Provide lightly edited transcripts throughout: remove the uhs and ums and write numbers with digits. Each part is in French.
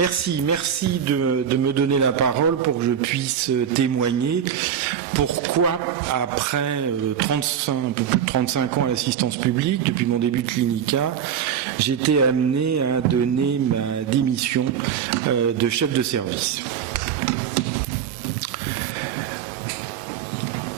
Merci de me donner la parole pour que je puisse témoigner pourquoi, après un peu plus de 35 ans à l'assistance publique, depuis mon début de clinica, j'étais amené à donner ma démission de chef de service.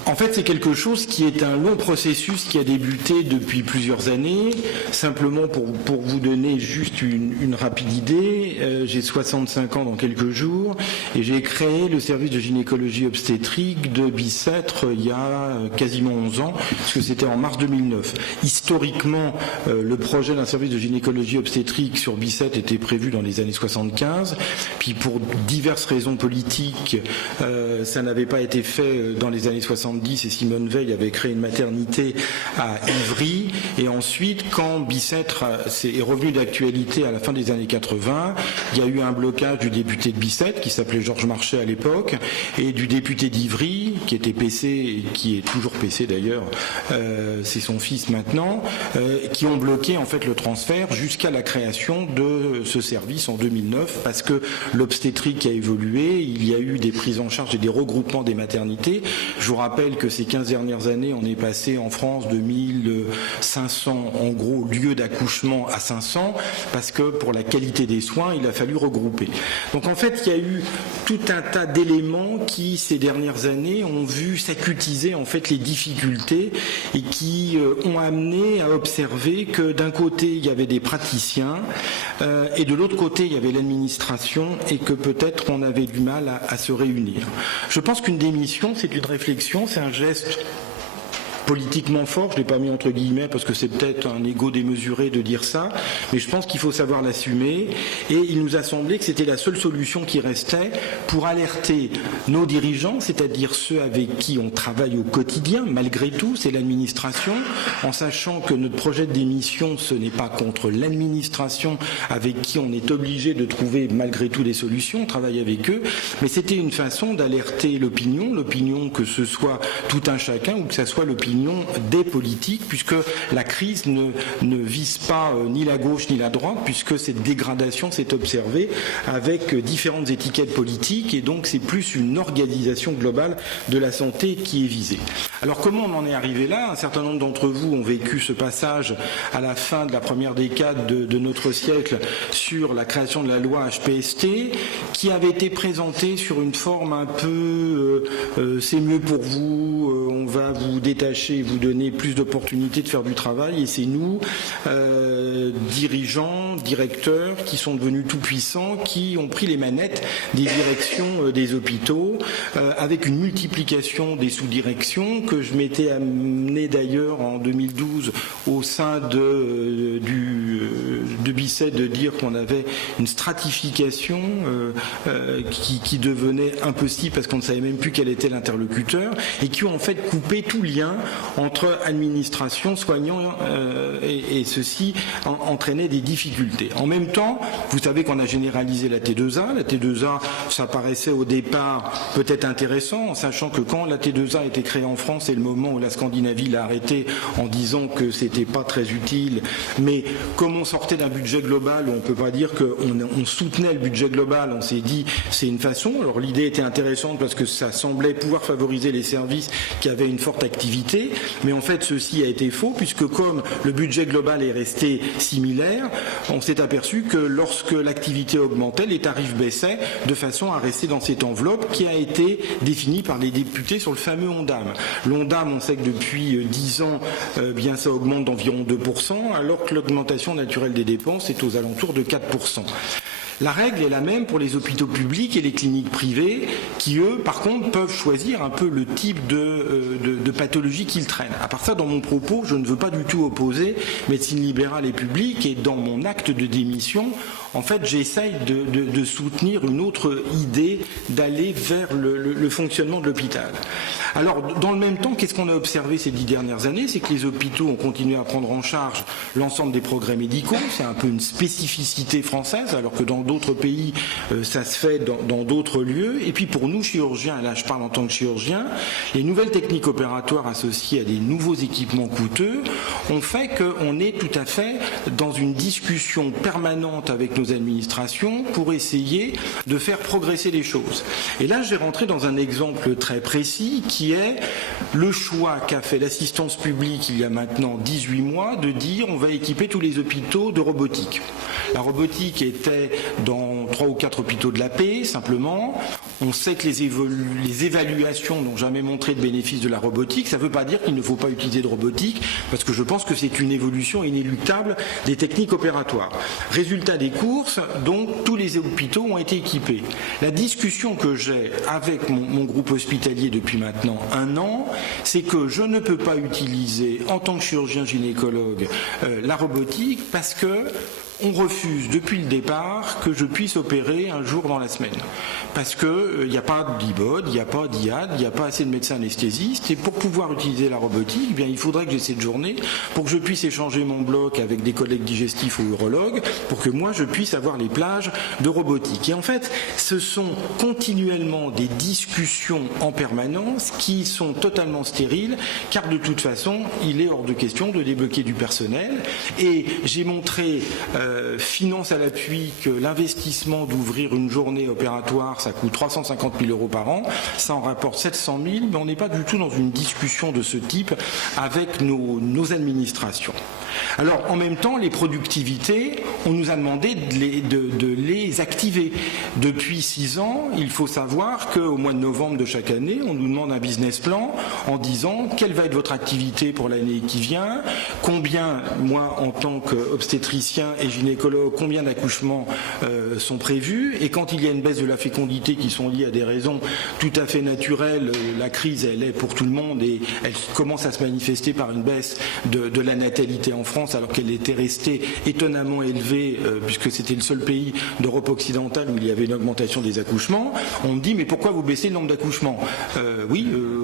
En fait, c'est quelque chose qui est un long processus qui a débuté depuis plusieurs années. Simplement pour vous donner juste une rapide idée, j'ai 65 ans dans quelques jours et j'ai créé le service de gynécologie obstétrique de Bicêtre il y a quasiment 11 ans, parce que c'était en mars 2009. Historiquement, le projet d'un service de gynécologie obstétrique sur Bicêtre était prévu dans les années 75, puis pour diverses raisons politiques, ça n'avait pas été fait dans les années 70. Et Simone Veil avait créé une maternité à Ivry. Et ensuite, quand Bicêtre est revenu d'actualité à la fin des années 80, il y a eu un blocage du député de Bicêtre, qui s'appelait Georges Marchais à l'époque, et du député d'Ivry, qui était PC, et qui est toujours PC d'ailleurs, c'est son fils maintenant, qui ont bloqué en fait le transfert jusqu'à la création de ce service en 2009, parce que l'obstétrique a évolué, il y a eu des prises en charge et des regroupements des maternités. Je vous rappelle que ces 15 dernières années, on est passé en France de 1500 en gros lieux d'accouchement à 500, parce que pour la qualité des soins, il a fallu regrouper. Donc en fait, il y a eu tout un tas d'éléments qui, ces dernières années, ont vu s'acutiser en fait les difficultés et qui ont amené à observer que d'un côté, il y avait des praticiens et de l'autre côté, il y avait l'administration et que peut-être on avait du mal à se réunir. Je pense qu'une démission, c'est une réflexion, c'est un geste politiquement fort, je ne l'ai pas mis entre guillemets parce que c'est peut-être un ego démesuré de dire ça, mais je pense qu'il faut savoir l'assumer et il nous a semblé que c'était la seule solution qui restait pour alerter nos dirigeants, c'est-à-dire ceux avec qui on travaille au quotidien, malgré tout, c'est l'administration, en sachant que notre projet de démission, ce n'est pas contre l'administration avec qui on est obligé de trouver malgré tout des solutions, on travaille avec eux, mais c'était une façon d'alerter l'opinion que ce soit tout un chacun ou que ce soit l'opinion des politiques, puisque la crise ne vise pas ni la gauche ni la droite, puisque cette dégradation s'est observée avec différentes étiquettes politiques, et donc c'est plus une organisation globale de la santé qui est visée. Alors comment on en est arrivé là? Un certain nombre d'entre vous ont vécu ce passage à la fin de la première décade de notre siècle sur la création de la loi HPST, qui avait été présentée sur une forme un peu c'est mieux pour vous, on va vous détacher et vous donner plus d'opportunités de faire du travail, et c'est nous, dirigeants, directeurs, qui sont devenus tout puissants, qui ont pris les manettes des directions des hôpitaux, avec une multiplication des sous-directions que je m'étais amené d'ailleurs en 2012 au sein de Bicêtre de dire qu'on avait une stratification qui devenait impossible parce qu'on ne savait même plus quel était l'interlocuteur, et qui ont en fait coupé tout lien entre administration, soignants et ceci entraînait des difficultés. En même temps, vous savez qu'on a généralisé la T2A. La T2A, ça paraissait au départ peut-être intéressant, en sachant que quand la T2A a été créée en France, c'est le moment où la Scandinavie l'a arrêté en disant que c'était pas très utile. Mais comme on sortait d'un budget global, on peut pas dire qu'on soutenait le budget global, on s'est dit c'est une façon. Alors l'idée était intéressante parce que ça semblait pouvoir favoriser les services qui avaient une forte activité, mais en fait ceci a été faux, puisque comme le budget global est resté similaire, on s'est aperçu que lorsque l'activité augmentait, les tarifs baissaient de façon à rester dans cette enveloppe qui a été définie par les députés sur le fameux ONDAM. L'ONDAM, on sait que depuis 10 ans, bien ça augmente d'environ 2%, alors que l'augmentation naturelle des dépenses est aux alentours de 4%. La règle est la même pour les hôpitaux publics et les cliniques privées qui, eux, par contre, peuvent choisir un peu le type de pathologie qu'ils traînent. À part ça, dans mon propos, je ne veux pas du tout opposer médecine libérale et publique, et dans mon acte de démission, en fait, j'essaye de soutenir une autre idée d'aller vers le fonctionnement de l'hôpital. Alors, dans le même temps, qu'est-ce qu'on a observé ces 10 dernières années? C'est que les hôpitaux ont continué à prendre en charge l'ensemble des progrès médicaux. C'est un peu une spécificité française, alors que dans d'autres pays, ça se fait dans d'autres lieux. Et puis pour nous, chirurgiens, et là je parle en tant que chirurgien, les nouvelles techniques opératoires associées à des nouveaux équipements coûteux ont fait qu'on est tout à fait dans une discussion permanente avec nos administrations pour essayer de faire progresser les choses. Et là, je vais rentrer dans un exemple très précis qui est le choix qu'a fait l'assistance publique il y a maintenant 18 mois de dire on va équiper tous les hôpitaux de robotique. La robotique était dans 3 ou 4 hôpitaux de la paix, simplement. On sait que les évaluations n'ont jamais montré de bénéfice de la robotique. Ça ne veut pas dire qu'il ne faut pas utiliser de robotique, parce que je pense que c'est une évolution inéluctable des techniques opératoires. Résultat des courses, donc tous les hôpitaux ont été équipés. La discussion que j'ai avec mon groupe hospitalier depuis maintenant 1 an, c'est que je ne peux pas utiliser en tant que chirurgien gynécologue la robotique parce que on refuse depuis le départ que je puisse opérer un jour dans la semaine. Parce qu'il n'y a pas d'IBOD, il n'y a pas d'IAD, il n'y a pas assez de médecins anesthésistes. Et pour pouvoir utiliser la robotique, eh bien, il faudrait que j'ai cette journée pour que je puisse échanger mon bloc avec des collègues digestifs ou urologues, pour que moi je puisse avoir les plages de robotique. Et en fait, ce sont continuellement des discussions en permanence qui sont totalement stériles, car de toute façon, il est hors de question de débloquer du personnel. Et j'ai montré finance à l'appui que l'investissement d'ouvrir une journée opératoire, ça coûte 350 000 € par an, ça en rapporte 700 000, mais on n'est pas du tout dans une discussion de ce type avec nos administrations. Alors, en même temps, les productivités, on nous a demandé de les activer. Depuis 6 ans, il faut savoir qu'au mois de novembre de chaque année, on nous demande un business plan en disant quelle va être votre activité pour l'année qui vient, combien, moi, en tant qu'obstétricien et gynécologue, combien d'accouchements sont prévus, et quand il y a une baisse de la fécondité qui sont liées à des raisons tout à fait naturelles, la crise, elle est pour tout le monde et elle commence à se manifester par une baisse de la natalité en France, alors qu'elle était restée étonnamment élevée, puisque c'était le seul pays d'Europe occidentale où il y avait une augmentation des accouchements. On me dit, mais pourquoi vous baissez le nombre d'accouchements?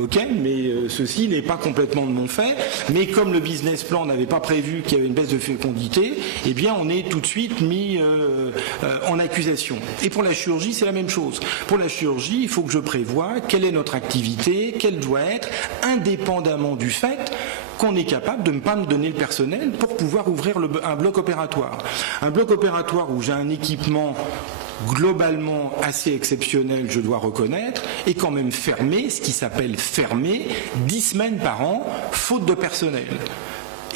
Ok, mais ceci n'est pas complètement de mon fait. Mais comme le business plan n'avait pas prévu qu'il y avait une baisse de fécondité, eh bien, on est tout de suite mis en accusation. Et pour la chirurgie, c'est la même chose. Pour la chirurgie, il faut que je prévoie quelle est notre activité, quelle doit être, indépendamment du fait qu'on est capable de ne pas me donner le personnel pour pouvoir ouvrir un bloc opératoire. Un bloc opératoire où j'ai un équipement globalement assez exceptionnel, je dois reconnaître, est quand même fermé, ce qui s'appelle fermé, 10 semaines par an, faute de personnel.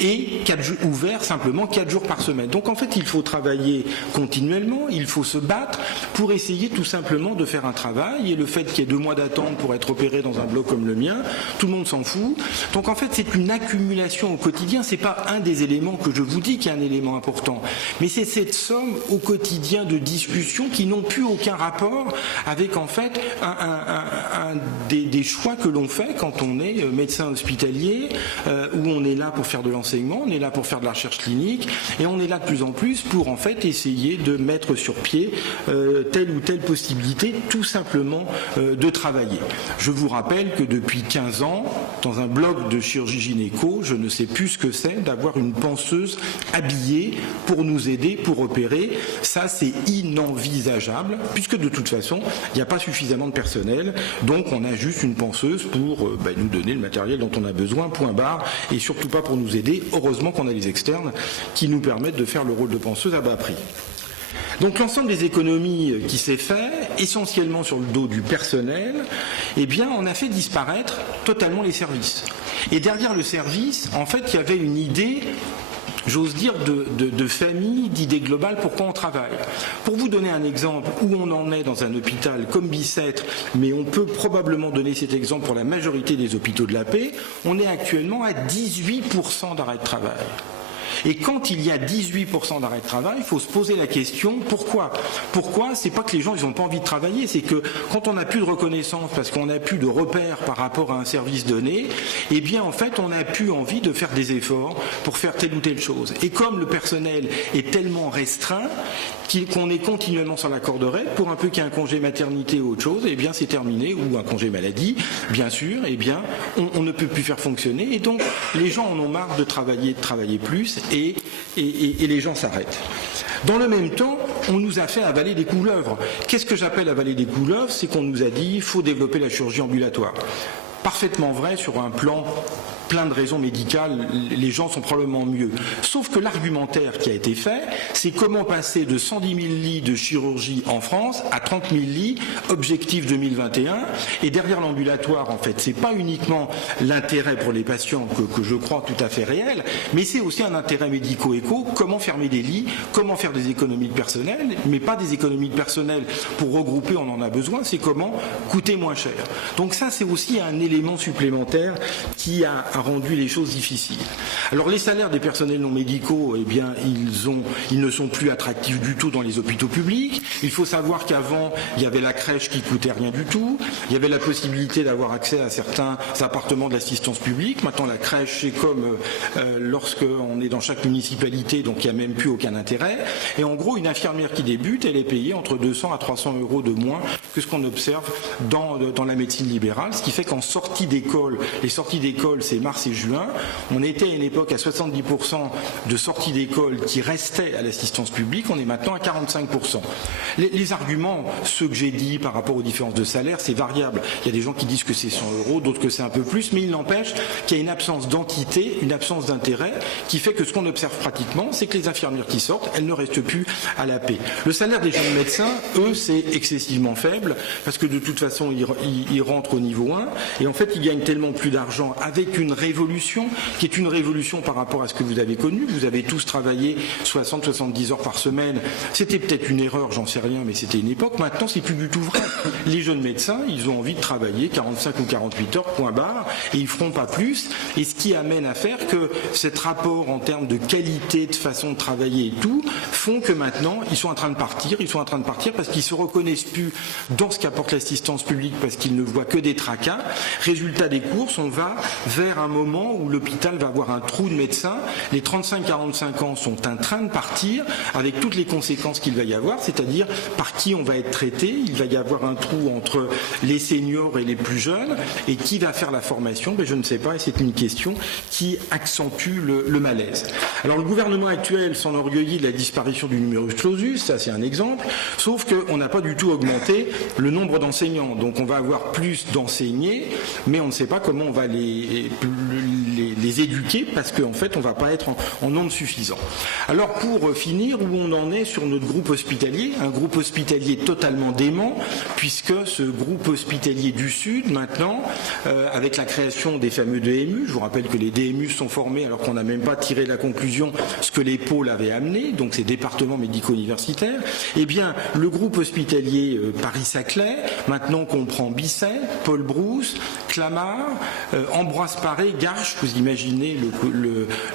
Et ouvert simplement 4 jours par semaine. Donc en fait, il faut travailler continuellement, il faut se battre pour essayer tout simplement de faire un travail. Et le fait qu'il y ait 2 mois d'attente pour être opéré dans un bloc comme le mien, tout le monde s'en fout. Donc en fait, c'est une accumulation au quotidien. C'est pas un des éléments que je vous dis qui est un élément important, mais c'est cette somme au quotidien de discussions qui n'ont plus aucun rapport avec en fait des choix que l'on fait quand on est médecin hospitalier, où on est là pour faire de l'enseignement, on est là pour faire de la recherche clinique, et on est là de plus en plus pour en fait essayer de mettre sur pied telle ou telle possibilité tout simplement de travailler. Je vous rappelle que depuis 15 ans, dans un bloc de chirurgie gynéco, je ne sais plus ce que c'est d'avoir une penseuse habillée pour nous aider, pour opérer. Ça, c'est inenvisageable, puisque de toute façon, il n'y a pas suffisamment de personnel, donc on a juste une penseuse pour nous donner le matériel dont on a besoin, point barre, et surtout pas pour nous aider. Heureusement qu'on a les externes qui nous permettent de faire le rôle de penseuse à bas prix. Donc l'ensemble des économies qui s'est fait, essentiellement sur le dos du personnel, eh bien on a fait disparaître totalement les services. Et derrière le service, en fait, il y avait une idée, j'ose dire, de famille, d'idée globale, pourquoi on travaille. Pour vous donner un exemple où on en est dans un hôpital comme Bicêtre, mais on peut probablement donner cet exemple pour la majorité des hôpitaux de la paix, on est actuellement à 18% d'arrêt de travail. Et quand il y a 18% d'arrêt de travail, il faut se poser la question, pourquoi ? Pourquoi ? C'est pas que les gens ils n'ont pas envie de travailler, c'est que quand on n'a plus de reconnaissance, parce qu'on n'a plus de repères par rapport à un service donné, eh bien en fait on n'a plus envie de faire des efforts pour faire telle ou telle chose. Et comme le personnel est tellement restreint, qu'on est continuellement sur la corde raide, pour un peu qu'il y ait un congé maternité ou autre chose, eh bien c'est terminé, ou un congé maladie, bien sûr, eh bien on ne peut plus faire fonctionner, et donc les gens en ont marre de travailler plus, et les gens s'arrêtent. Dans le même temps, on nous a fait avaler des couleuvres. Qu'est-ce que j'appelle avaler des couleuvres? C'est qu'on nous a dit il faut développer la chirurgie ambulatoire. Parfaitement vrai sur un plan plein de raisons médicales, les gens sont probablement mieux. Sauf que l'argumentaire qui a été fait, c'est comment passer de 110 000 lits de chirurgie en France à 30 000 lits, objectif 2021. Et derrière l'ambulatoire, en fait, c'est pas uniquement l'intérêt pour les patients que je crois tout à fait réel, mais c'est aussi un intérêt médico-éco, comment fermer des lits, comment faire des économies de personnel, mais pas des économies de personnel pour regrouper, on en a besoin, c'est comment coûter moins cher. Donc ça, c'est aussi un élément supplémentaire qui a rendu les choses difficiles. Alors les salaires des personnels non médicaux, eh bien, ils ne sont plus attractifs du tout dans les hôpitaux publics. Il faut savoir qu'avant, il y avait la crèche qui coûtait rien du tout. Il y avait la possibilité d'avoir accès à certains appartements de l'assistance publique. Maintenant, la crèche, c'est comme lorsqu'on est dans chaque municipalité, donc il n'y a même plus aucun intérêt. Et en gros, une infirmière qui débute, elle est payée entre 200 à 300 € de moins que ce qu'on observe dans la médecine libérale, ce qui fait qu'en sortie d'école, les sorties d'école, c'est mars et juin, on était à une époque à 70% de sorties d'école qui restaient à l'assistance publique, on est maintenant à 45%. Les arguments, ceux que j'ai dit par rapport aux différences de salaire, c'est variable. Il y a des gens qui disent que c'est 100 €, d'autres que c'est un peu plus, mais il n'empêche qu'il y a une absence d'entité, une absence d'intérêt, qui fait que ce qu'on observe pratiquement, c'est que les infirmières qui sortent, elles ne restent plus à la paix. Le salaire des jeunes médecins, eux, c'est excessivement faible, parce que de toute façon, ils rentrent au niveau 1, et en fait, ils gagnent tellement plus d'argent avec une révolution, qui est une révolution par rapport à ce que vous avez connu. Vous avez tous travaillé 60-70 heures par semaine. C'était peut-être une erreur, j'en sais rien, mais c'était une époque. Maintenant, c'est plus du tout vrai. Les jeunes médecins, ils ont envie de travailler 45 ou 48 heures, point barre, et ils feront pas plus. Et ce qui amène à faire que cet rapport en termes de qualité, de façon de travailler et tout, font que maintenant, ils sont en train de partir. Ils sont en train de partir parce qu'ils se reconnaissent plus dans ce qu'apporte l'assistance publique, parce qu'ils ne voient que des tracas. Résultat des courses, on va vers un moment où l'hôpital va avoir un trou de médecins. Les 35-45 ans sont en train de partir avec toutes les conséquences qu'il va y avoir, c'est-à-dire par qui on va être traité. Il va y avoir un trou entre les seniors et les plus jeunes. Et qui va faire la formation? Je ne sais pas, et c'est une question qui accentue le malaise. Alors le gouvernement actuel s'enorgueillit de la disparition du numerus clausus, ça c'est un exemple, sauf qu'on n'a pas du tout augmenté le nombre d'enseignants. Donc on va avoir plus d'enseignés, mais on ne sait pas comment on va les éduquer, parce qu'en fait on ne va pas être en nombre suffisant. Alors pour finir, où on en est sur notre groupe hospitalier, un groupe hospitalier totalement dément, puisque ce groupe hospitalier du Sud maintenant, avec la création des fameux DMU, je vous rappelle que les DMU sont formés alors qu'on n'a même pas tiré la conclusion ce que les pôles avaient amené, donc ces départements médico-universitaires, eh bien le groupe hospitalier Paris-Saclay maintenant comprend Bisset, Paul Brousse, Clamart, Ambroise Paré, Garches. Vous imaginez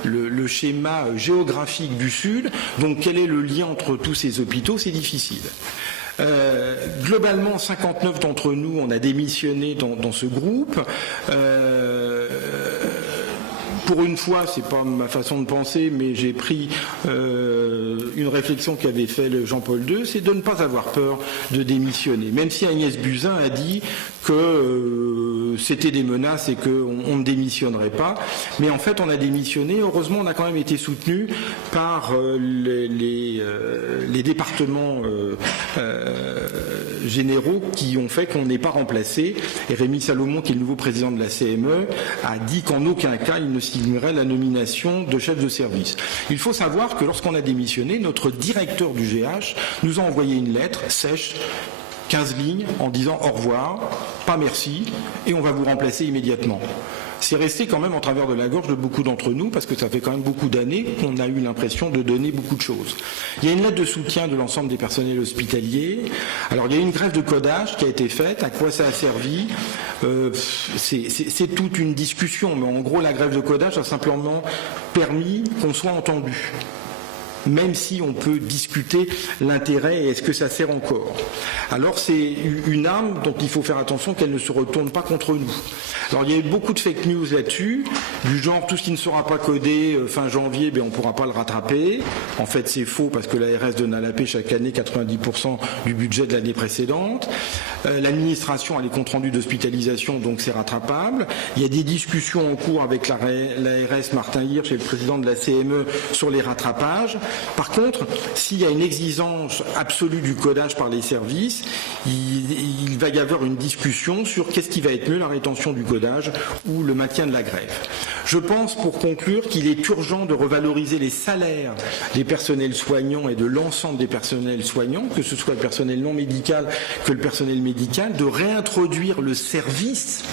le schéma géographique du Sud. Donc quel est le lien entre tous ces hôpitaux? C'est difficile. Globalement, 59 d'entre nous, on a démissionné dans ce groupe. Pour une fois, c'est pas ma façon de penser, mais j'ai pris une réflexion qu'avait fait le Jean-Paul II, c'est de ne pas avoir peur de démissionner. Même si Agnès Buzyn a dit que c'était des menaces et qu'on ne démissionnerait pas. Mais en fait, on a démissionné. Heureusement, on a quand même été soutenu par les départements généraux qui ont fait qu'on n'est pas remplacé. Et Rémi Salomon, qui est le nouveau président de la CME, a dit qu'en aucun cas, il ne signerait la nomination de chef de service. Il faut savoir que lorsqu'on a démissionné, notre directeur du GH nous a envoyé une lettre sèche, 15 lignes, en disant au revoir, pas merci, et on va vous remplacer immédiatement. C'est resté quand même en travers de la gorge de beaucoup d'entre nous, parce que ça fait quand même beaucoup d'années qu'on a eu l'impression de donner beaucoup de choses. Il y a une lettre de soutien de l'ensemble des personnels hospitaliers. Alors il y a une grève de codage qui a été faite. À quoi ça a servi? C'est toute une discussion, mais en gros la grève de codage a simplement permis qu'on soit entendu. même si on peut discuter l'intérêt et est-ce que ça sert encore. Alors c'est une arme dont il faut faire attention qu'elle ne se retourne pas contre nous. Alors il y a eu beaucoup de fake news là-dessus, du genre tout ce qui ne sera pas codé fin janvier, on ne pourra pas le rattraper. En fait c'est faux parce que l'ARS donne à l'AP chaque année 90% du budget de l'année précédente. L'administration a les comptes rendus d'hospitalisation, donc c'est rattrapable. Il y a des discussions en cours avec l'ARS Martin Hirsch et le président de la CME sur les rattrapages. Par contre, s'il y a une exigence absolue du codage par les services, il va y avoir une discussion sur qu'est-ce qui va être mieux, la rétention du codage ou le maintien de la grève. Je pense, pour conclure, qu'il est urgent de revaloriser les salaires des personnels soignants et de l'ensemble des personnels soignants, que ce soit le personnel non médical que le personnel médical, de réintroduire le service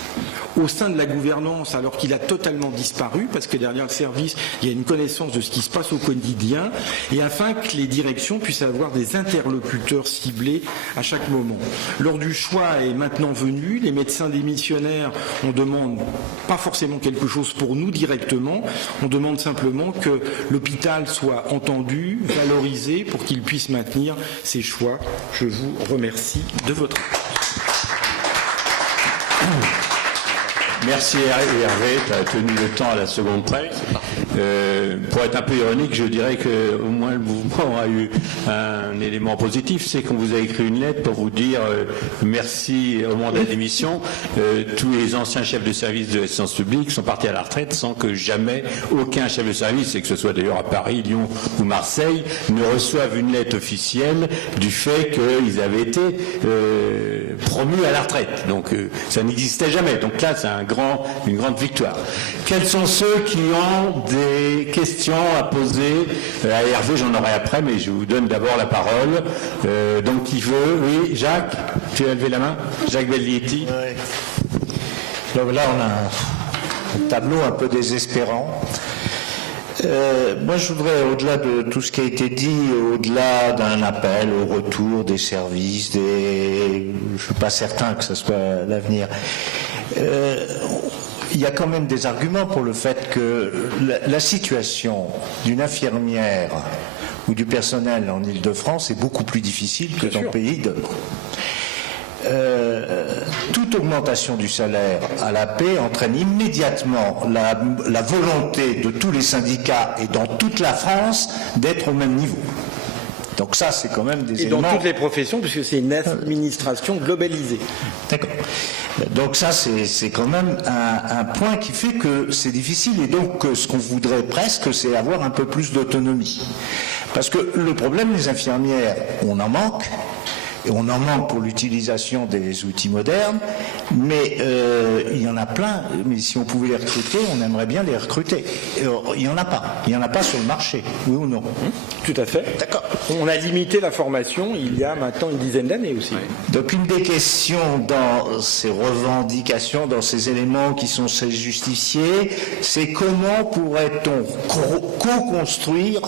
au sein de la gouvernance alors qu'il a totalement disparu, parce que derrière le service, il y a une connaissance de ce qui se passe au quotidien, et afin que les directions puissent avoir des interlocuteurs ciblés à chaque moment. L'heure du choix est maintenant venue, les médecins démissionnaires, on demande pas forcément quelque chose pour nous directement, on demande simplement que l'hôpital soit entendu, valorisé, pour qu'il puisse maintenir ses choix. Je vous remercie de votre attention. Merci Hervé, tu as tenu le temps à la seconde près. Pour être un peu ironique, je dirais qu'au moins le mouvement a eu un élément positif, c'est qu'on vous a écrit une lettre pour vous dire merci au moment de la démission. Tous les anciens chefs de service de l'assistance publique sont partis à la retraite sans que jamais aucun chef de service, et que ce soit d'ailleurs à Paris, Lyon ou Marseille, ne reçoive une lettre officielle du fait qu'ils avaient été promus à la retraite. Donc ça n'existait jamais. Donc là, c'est une grande victoire. Quels sont ceux qui ont des questions à poser à Hervé? J'en aurai après, mais je vous donne d'abord la parole. Donc qui veut? Oui, Jacques, tu as levé la main? Jacques Bellieti. Oui. Donc là, on a un tableau un peu désespérant. Moi, je voudrais, au-delà de tout ce qui a été dit, au-delà d'un appel au retour des services, je ne suis pas certain que ce soit l'avenir, il y a quand même des arguments pour le fait que la situation d'une infirmière ou du personnel en Île-de-France est beaucoup plus difficile que dans le pays de... toute augmentation du salaire à la paix entraîne immédiatement la volonté de tous les syndicats et dans toute la France d'être au même niveau. Donc ça, c'est quand même des éléments... Et dans toutes les professions, puisque c'est une administration globalisée. D'accord. Donc ça, c'est quand même un point qui fait que c'est difficile. Et donc, ce qu'on voudrait presque, c'est avoir un peu plus d'autonomie. Parce que le problème des infirmières, on en manque. Et on en manque pour l'utilisation des outils modernes, mais il y en a plein. Mais si on pouvait les recruter, on aimerait bien les recruter. Il n'y en a pas. Il n'y en a pas sur le marché, oui ou non? Tout à fait. D'accord. On a limité la formation il y a maintenant une dizaine d'années aussi. Donc une des questions dans ces revendications, dans ces éléments qui sont justifiés, c'est comment pourrait-on co-construire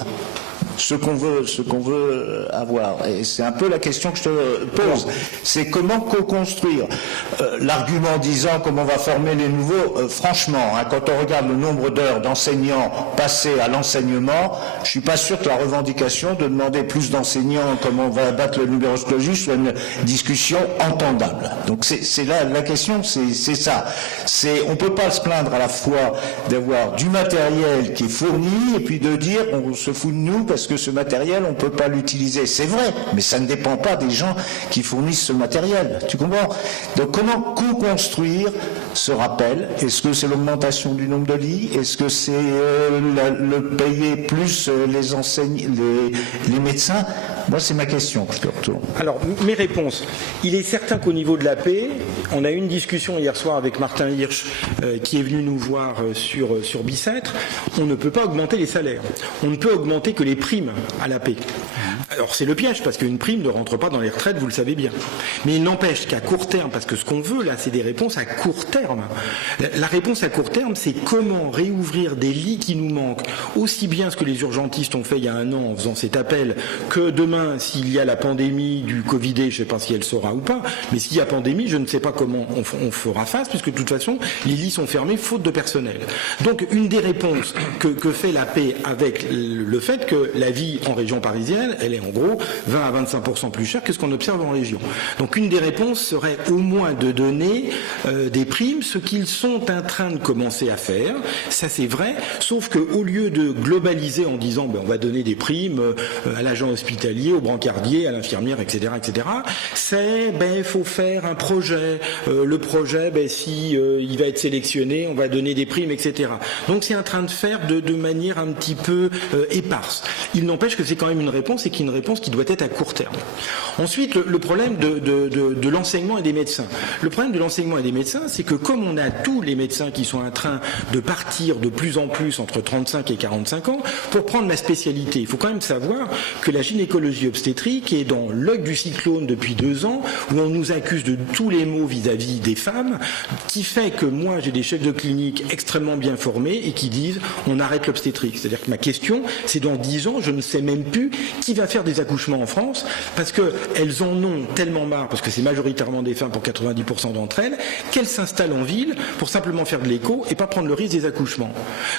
ce qu'on veut avoir. Et c'est un peu la question que je te pose. C'est comment co-construire. L'argument disant comment on va former les nouveaux, franchement, quand on regarde le nombre d'heures d'enseignants passés à l'enseignement, je suis pas sûr que la revendication de demander plus d'enseignants, comment on va abattre le numerus clausus, soit une discussion entendable. Donc c'est là la question, c'est ça. On peut pas se plaindre à la fois d'avoir du matériel qui est fourni et puis de dire on se fout de nous parce que ce matériel, on ne peut pas l'utiliser. C'est vrai, mais ça ne dépend pas des gens qui fournissent ce matériel. Tu comprends? Donc comment co-construire ce rappel? Est-ce que c'est l'augmentation du nombre de lits? Est-ce que c'est le payer plus les médecins? Moi, c'est ma question que je te retourne. Alors, mes réponses. Il est certain qu'au niveau de la paix, on a eu une discussion hier soir avec Martin Hirsch qui est venu nous voir sur Bicêtre. On ne peut pas augmenter les salaires. On ne peut augmenter que les primes à la paix. Alors c'est le piège, parce qu'une prime ne rentre pas dans les retraites, vous le savez bien. Mais il n'empêche qu'à court terme, parce que ce qu'on veut là, c'est des réponses à court terme. La réponse à court terme, c'est comment réouvrir des lits qui nous manquent, aussi bien ce que les urgentistes ont fait il y a un an en faisant cet appel, que demain, s'il y a la pandémie du Covidé, je ne sais pas si elle sera ou pas, mais s'il y a pandémie, je ne sais pas comment on fera face, puisque de toute façon, les lits sont fermés faute de personnel. Donc une des réponses que fait la paix avec le fait que la vie en région parisienne, elle est en gros 20 à 25% plus chère que ce qu'on observe en région. Donc une des réponses serait au moins de donner des primes, ce qu'ils sont en train de commencer à faire, ça c'est vrai, sauf qu'au lieu de globaliser en disant on va donner des primes à l'agent hospitalier, au brancardier, à l'infirmière, etc., c'est il faut faire un projet, le projet si il va être sélectionné, on va donner des primes, etc. Donc c'est en train de faire de manière un petit peu éparse. Il n'empêche que c'est quand même une réponse et qu'une réponse qui doit être à court terme. Ensuite, le problème de l'enseignement et des médecins. Le problème de l'enseignement et des médecins, c'est que comme on a tous les médecins qui sont en train de partir de plus en plus entre 35 et 45 ans, pour prendre ma spécialité, il faut quand même savoir que la gynécologie obstétrique est dans l'œil du cyclone depuis 2 ans, où on nous accuse de tous les maux vis-à-vis des femmes, qui fait que moi j'ai des chefs de clinique extrêmement bien formés et qui disent on arrête l'obstétrique. C'est-à-dire que ma question, c'est dans 10 ans, je ne sais même plus qui va faire des accouchements en France, parce qu'elles en ont tellement marre, parce que c'est majoritairement des femmes pour 90% d'entre elles, qu'elles s'installent en ville pour simplement faire de l'écho et pas prendre le risque des accouchements.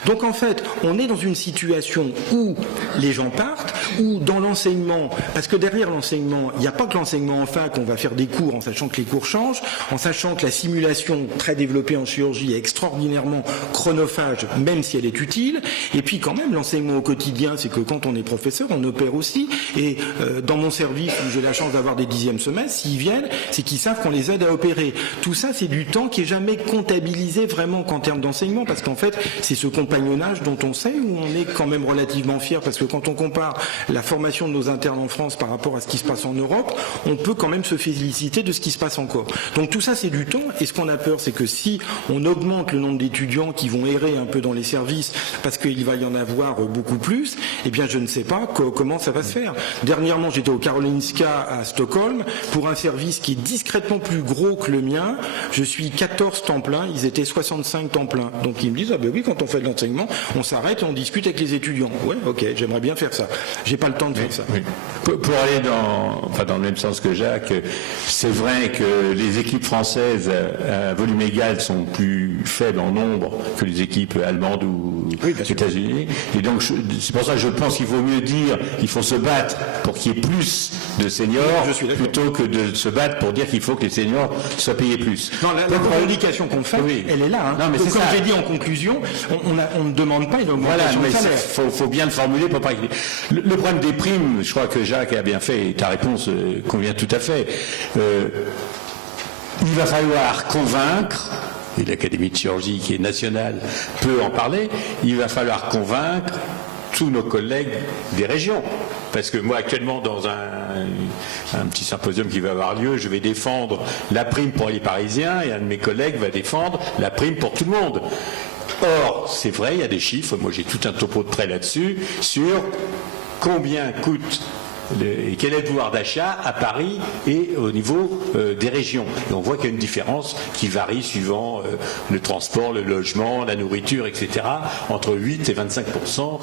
Donc en fait, on est dans une situation où les gens partent, où dans l'enseignement, parce que derrière l'enseignement, il n'y a pas que l'enseignement en fac, on va faire des cours en sachant que les cours changent, en sachant que la simulation très développée en chirurgie est extraordinairement chronophage, même si elle est utile, et puis quand même l'enseignement au quotidien, c'est que quand on est professeur, on opère aussi, et dans mon service où j'ai la chance d'avoir des 10e semestres, s'ils viennent, c'est qu'ils savent qu'on les aide à opérer. Tout ça, c'est du temps qui est jamais comptabilisé vraiment qu'en termes d'enseignement, parce qu'en fait, c'est ce compagnonnage dont on sait, où on est quand même relativement fier, parce que quand on compare la formation de nos internes en France par rapport à ce qui se passe en Europe, on peut quand même se féliciter de ce qui se passe encore. Donc tout ça, c'est du temps, et ce qu'on a peur, c'est que si on augmente le nombre d'étudiants qui vont errer un peu dans les services, parce qu'il va y en avoir beaucoup plus, eh bien je ne sais pas comment ça va se faire. Dernièrement, j'étais au Karolinska à Stockholm, pour un service qui est discrètement plus gros que le mien, je suis 14 temps plein, ils étaient 65 temps plein. Donc ils me disent, oui, quand on fait de l'enseignement, on s'arrête et on discute avec les étudiants. Ouais, ok, j'aimerais bien faire ça. J'ai pas le temps de faire ça. Oui. Pour aller dans le même sens que Jacques, c'est vrai que les équipes françaises à volume égal sont plus faibles en nombre que les équipes allemandes ou États-Unis. Et donc c'est pour ça que je pense qu'il vaut mieux dire qu'il faut se battre pour qu'il y ait plus de seniors plutôt que de se battre pour dire qu'il faut que les seniors soient payés plus. Non, la revendication qu'on fait, elle est là. Non, mais donc, comme j'ai dit en conclusion, on ne demande pas une augmentation de salaire. Faut bien le formuler pour pas. Le problème des primes, je crois que Jacques a bien fait, et ta réponse convient tout à fait. Il va falloir convaincre, et l'Académie de chirurgie qui est nationale peut en parler, il va falloir convaincre tous nos collègues des régions. Parce que moi, actuellement, dans un petit symposium qui va avoir lieu, je vais défendre la prime pour les Parisiens et un de mes collègues va défendre la prime pour tout le monde. Or, c'est vrai, il y a des chiffres, moi j'ai tout un topo de près là-dessus, sur combien coûte et quel est le pouvoir d'achat à Paris et au niveau des régions. Et on voit qu'il y a une différence qui varie suivant le transport, le logement, la nourriture, etc., entre 8 et 25%,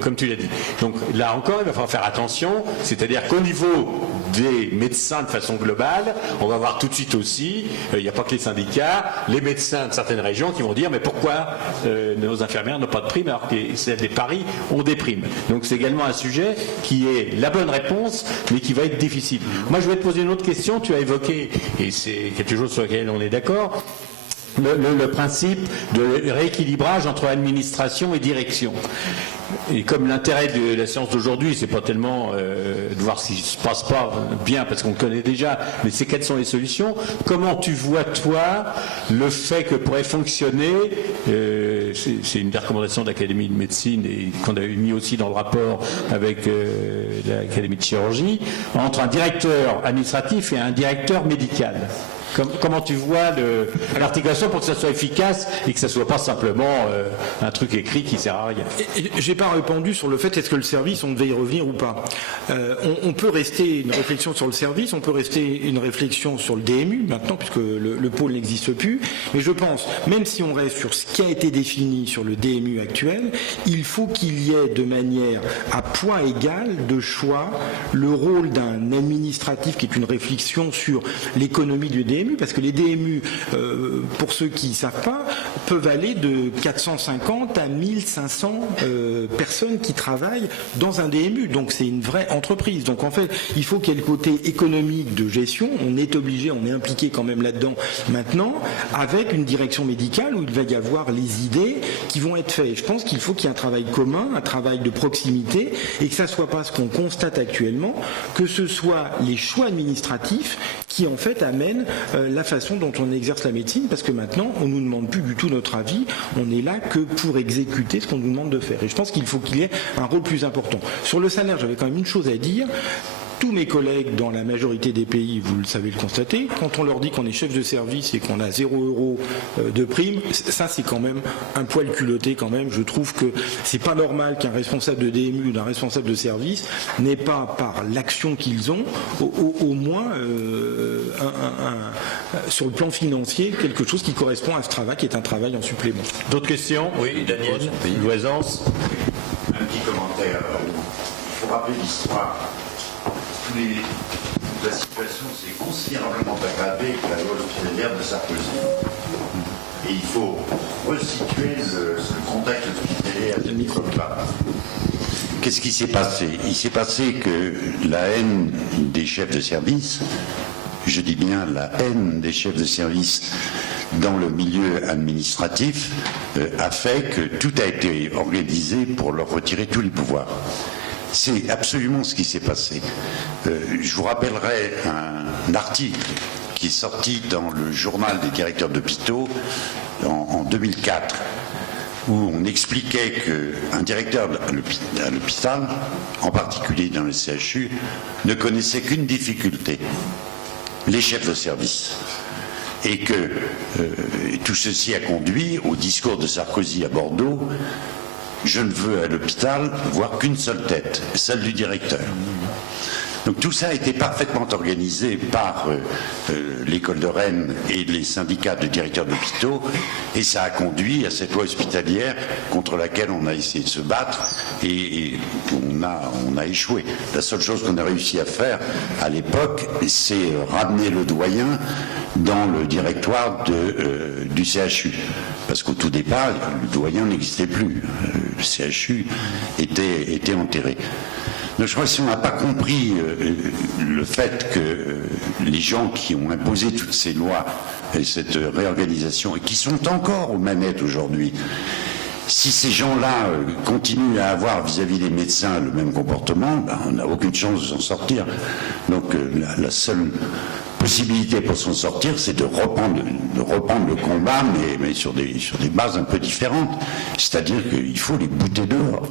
comme tu l'as dit. Donc là encore, il va falloir faire attention, c'est-à-dire qu'au niveau des médecins de façon globale, on va voir tout de suite aussi, il n'y a pas que les syndicats, les médecins de certaines régions qui vont dire mais pourquoi nos infirmières n'ont pas de prime alors que celles des Paris ont des primes. Donc c'est également un sujet qui est la bonne réponse, mais qui va être difficile. Moi, je vais te poser une autre question. Tu as évoqué, et c'est quelque chose sur lequel on est d'accord, le principe de rééquilibrage entre administration et direction. Et comme l'intérêt de la séance d'aujourd'hui, c'est pas tellement de voir si ça se passe pas bien, parce qu'on le connaît déjà, mais c'est quelles sont les solutions. Comment tu vois, toi, le fait que pourrait fonctionner, c'est une des recommandations de l'Académie de médecine et qu'on avait mis aussi dans le rapport avec l'Académie de chirurgie, entre un directeur administratif et un directeur médical. Comment tu vois l'articulation pour que ça soit efficace et que ça soit pas simplement un truc écrit qui sert à rien? J'ai pas répondu sur le fait est-ce que le service, on devait y revenir ou pas. On peut rester une réflexion sur le service, on peut rester une réflexion sur le DMU maintenant, puisque le pôle n'existe plus. Mais je pense, même si on reste sur ce qui a été défini sur le DMU actuel, il faut qu'il y ait de manière à poids égal de choix le rôle d'un administratif qui est une réflexion sur l'économie du DMU, parce que les DMU, pour ceux qui ne savent pas, peuvent aller de 450 à 1500 personnes qui travaillent dans un DMU. Donc c'est une vraie entreprise. Donc en fait, il faut qu'il y ait le côté économique de gestion. On est obligé, on est impliqué quand même là-dedans maintenant, avec une direction médicale où il va y avoir les idées qui vont être faites. Je pense qu'il faut qu'il y ait un travail commun, un travail de proximité, et que ça ne soit pas ce qu'on constate actuellement, que ce soit les choix administratifs qui en fait amènent la façon dont on exerce la médecine, parce que maintenant on ne nous demande plus du tout notre avis, on est là que pour exécuter ce qu'on nous demande de faire. Et je pense qu'il faut qu'il y ait un rôle plus important. Sur le salaire, j'avais quand même une chose à dire. Tous mes collègues dans la majorité des pays, vous le savez le constater, quand on leur dit qu'on est chef de service et qu'on a 0 € de prime, ça c'est quand même un poil culotté quand même. Je trouve que c'est pas normal qu'un responsable de DMU ou d'un responsable de service n'ait pas, par l'action qu'ils ont, au moins sur le plan financier, quelque chose qui correspond à ce travail qui est un travail en supplément. D'autres questions? Oui, Daniel, Loisance. Un petit commentaire. Il faut rappeler l'histoire. La situation s'est considérablement aggravée avec la loi hospitalière de Sarkozy. Et il faut resituer ce contexte hospitalier à ce niveau-là. Qu'est-ce qui s'est passé? Il s'est passé que la haine des chefs de service, je dis bien la haine des chefs de service dans le milieu administratif, a fait que tout a été organisé pour leur retirer tous les pouvoirs. C'est absolument ce qui s'est passé. Je vous rappellerai un article qui est sorti dans le journal des directeurs d'hôpitaux en 2004, où on expliquait qu'un directeur à l'hôpital, en particulier dans le CHU, ne connaissait qu'une difficulté, les chefs de service. Et que tout ceci a conduit au discours de Sarkozy à Bordeaux: je ne veux à l'hôpital voir qu'une seule tête, celle du directeur. Donc tout ça a été parfaitement organisé par l'école de Rennes et les syndicats de directeurs d'hôpitaux, et ça a conduit à cette loi hospitalière contre laquelle on a essayé de se battre, et on a échoué. La seule chose qu'on a réussi à faire à l'époque, c'est ramener le doyen dans le directoire du CHU. Parce qu'au tout départ, le doyen n'existait plus. Le CHU était enterré. Donc je crois que si on n'a pas compris le fait que les gens qui ont imposé toutes ces lois et cette réorganisation, et qui sont encore aux manettes aujourd'hui, si ces gens-là continuent à avoir vis-à-vis des médecins le même comportement, on n'a aucune chance de s'en sortir. Donc la seule possibilité pour s'en sortir, c'est de reprendre le combat, mais sur des bases un peu différentes. C'est-à-dire qu'il faut les bouter dehors.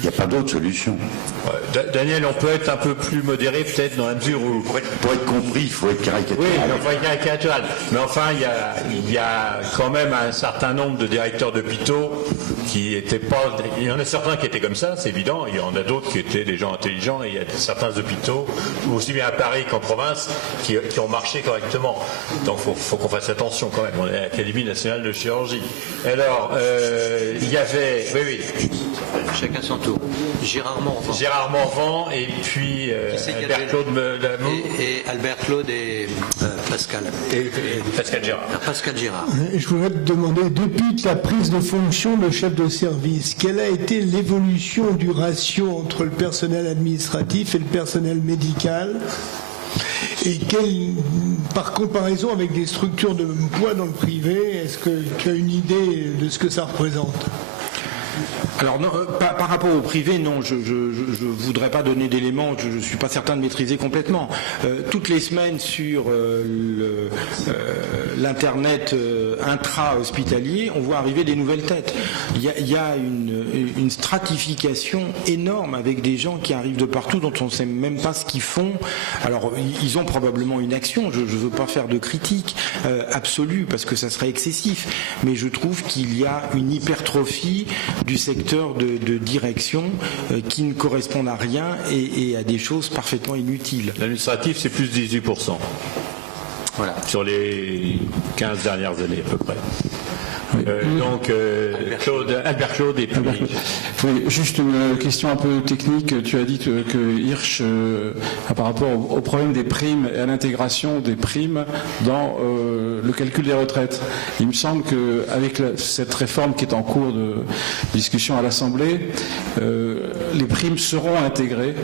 Il n'y a pas d'autre solution. Ouais, Daniel, on peut être un peu plus modéré peut-être dans la mesure où... Pour être compris, il faut être caricatural. Oui, il faut être caricatural. Mais enfin, il y a quand même un certain nombre de directeurs d'hôpitaux qui n'étaient pas... Il y en a certains qui étaient comme ça, c'est évident. Il y en a d'autres qui étaient des gens intelligents. Et il y a certains hôpitaux, aussi bien à Paris qu'en province, qui ont marché correctement. Donc il faut qu'on fasse attention quand même. On est à l'Académie nationale de chirurgie. Alors, il y avait... Oui. Chacun son tour. Gérard Morvan et puis Albert-Claude Lamou. Et Albert-Claude et Pascal. Et Pascal Gérard. Pascal Gérard. Je voudrais te demander, depuis la prise de fonction de chef de service, quelle a été l'évolution du ratio entre le personnel administratif et le personnel médical, et par comparaison avec des structures de poids dans le privé, est-ce que tu as une idée de ce que ça représente? Alors non, par rapport au privé, non, je voudrais pas donner d'éléments, je suis pas certain de maîtriser complètement. Toutes les semaines sur l'internet intra-hospitalier, on voit arriver des nouvelles têtes. Il y a une stratification énorme avec des gens qui arrivent de partout dont on ne sait même pas ce qu'ils font. Alors ils ont probablement une action, je ne veux pas faire de critique absolue parce que ça serait excessif, mais je trouve qu'il y a une hypertrophie du secteur de direction qui ne correspondent à rien et à des choses parfaitement inutiles. L'administratif, c'est plus 18%. Voilà. Sur les 15 dernières années à peu près. Donc, Albert Claude et puis... Oui, juste une question un peu technique. Tu as dit que Hirsch, par rapport au problème des primes et à l'intégration des primes dans le calcul des retraites, il me semble qu'avec cette réforme qui est en cours de discussion à l'Assemblée, les primes seront intégrées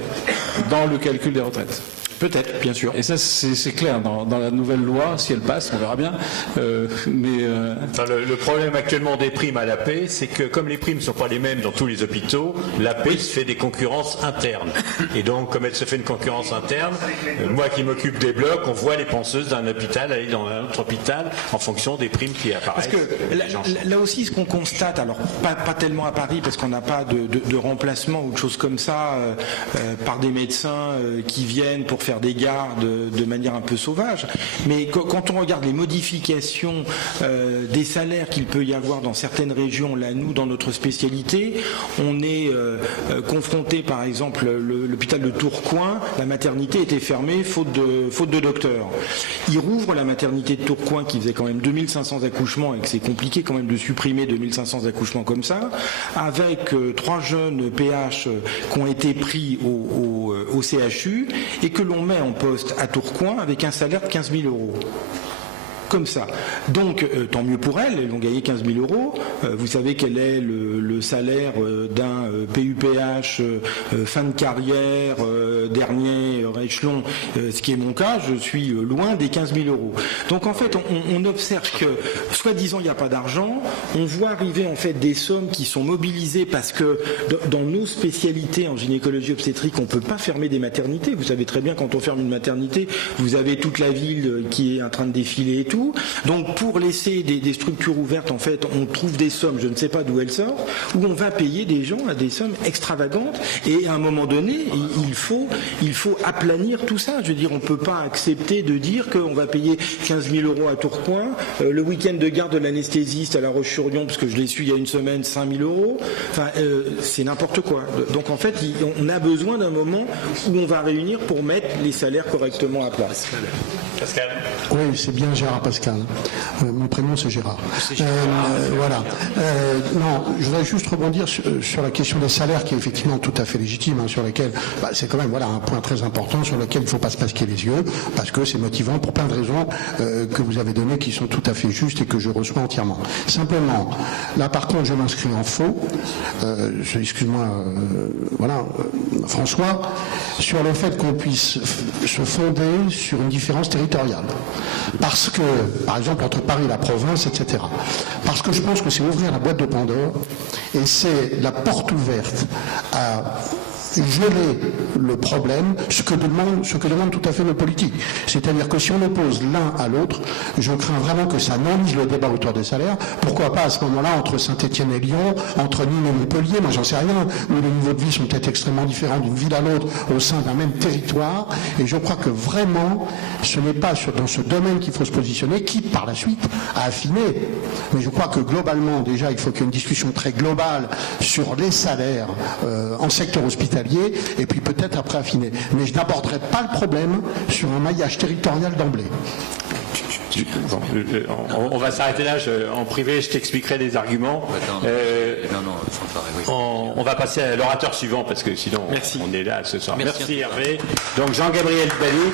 dans le calcul des retraites. Peut-être, bien sûr. Et ça, c'est clair dans la nouvelle loi, si elle passe, on verra bien. Enfin, le problème actuellement des primes à l'AP, c'est que comme les primes ne sont pas les mêmes dans tous les hôpitaux, l'AP se fait des concurrences internes. Et donc, comme elle se fait une concurrence interne, moi qui m'occupe des blocs, on voit les penseuses d'un hôpital aller dans un autre hôpital en fonction des primes qui apparaissent. Parce que là aussi, ce qu'on constate, alors pas tellement à Paris, parce qu'on n'a pas de remplacement ou de choses comme ça par des médecins qui viennent pour faire des gardes de manière un peu sauvage, mais quand on regarde les modifications des salaires qu'il peut y avoir dans certaines régions, là nous dans notre spécialité, on est confronté par exemple l'hôpital de Tourcoing, la maternité était fermée faute de docteurs. Ils rouvrent la maternité de Tourcoing qui faisait quand même 2500 accouchements et que c'est compliqué quand même de supprimer 2500 accouchements comme ça, avec 3 jeunes PH qui ont été pris au CHU et que l'on met en poste à Tourcoing avec un salaire de 15 000 euros. Comme ça. Donc, tant mieux pour elles vont gagner 15 000 euros. Vous savez quel est le salaire d'un PUPH fin de carrière, dernier échelon, ce qui est mon cas, je suis loin des 15 000 euros. Donc, en fait, on observe que, soi-disant, il n'y a pas d'argent, on voit arriver en fait des sommes qui sont mobilisées parce que dans nos spécialités en gynécologie obstétrique, on ne peut pas fermer des maternités. Vous savez très bien, quand on ferme une maternité, vous avez toute la ville qui est en train de défiler et tout. Donc pour laisser des structures ouvertes, en fait, on trouve des sommes, je ne sais pas d'où elles sortent, où on va payer des gens à des sommes extravagantes. Et à un moment donné, il faut aplanir tout ça. Je veux dire, on ne peut pas accepter de dire qu'on va payer 15 000 euros à Tourcoing, le week-end de garde de l'anesthésiste à La Roche-sur-Yon, parce que je l'ai su il y a une semaine, 5 000 euros. Enfin, c'est n'importe quoi. Donc en fait, on a besoin d'un moment où on va réunir pour mettre les salaires correctement à place. Pascal. Oui, c'est bien Gérard Pascal. Mon prénom c'est Gérard. Voilà. Non, je voudrais juste rebondir sur la question des salaires qui est effectivement tout à fait légitime, sur laquelle c'est quand même un point très important sur lequel il ne faut pas se pasquer les yeux parce que c'est motivant pour plein de raisons que vous avez données qui sont tout à fait justes et que je reçois entièrement. Simplement, là par contre je m'inscris en faux, excuse-moi, François, sur le fait qu'on puisse se fonder sur une différence territoriale. Parce que, par exemple, entre Paris et la province, etc. Parce que je pense que c'est ouvrir la boîte de Pandore et c'est la porte ouverte à geler le problème, ce que demande tout à fait nos politiques. C'est-à-dire que si on oppose l'un à l'autre, je crains vraiment que ça n'enlise le débat autour des salaires. Pourquoi pas à ce moment-là entre Saint-Étienne et Lyon, entre Nîmes et Montpellier, moi j'en sais rien, où les niveaux de vie sont peut-être extrêmement différents d'une ville à l'autre au sein d'un même territoire. Et je crois que vraiment, ce n'est pas dans ce domaine qu'il faut se positionner, quitte par la suite à affiner. Mais je crois que globalement, déjà, il faut qu'il y ait une discussion très globale sur les salaires en secteur hospitalier, et puis peut-être après affiner. Mais je n'aborderai pas le problème sur un maillage territorial d'emblée. On va s'arrêter là. En privé, je t'expliquerai les arguments. On va passer à l'orateur suivant parce que sinon on est là ce soir. Merci Hervé. Donc Jean-Gabriel Bali.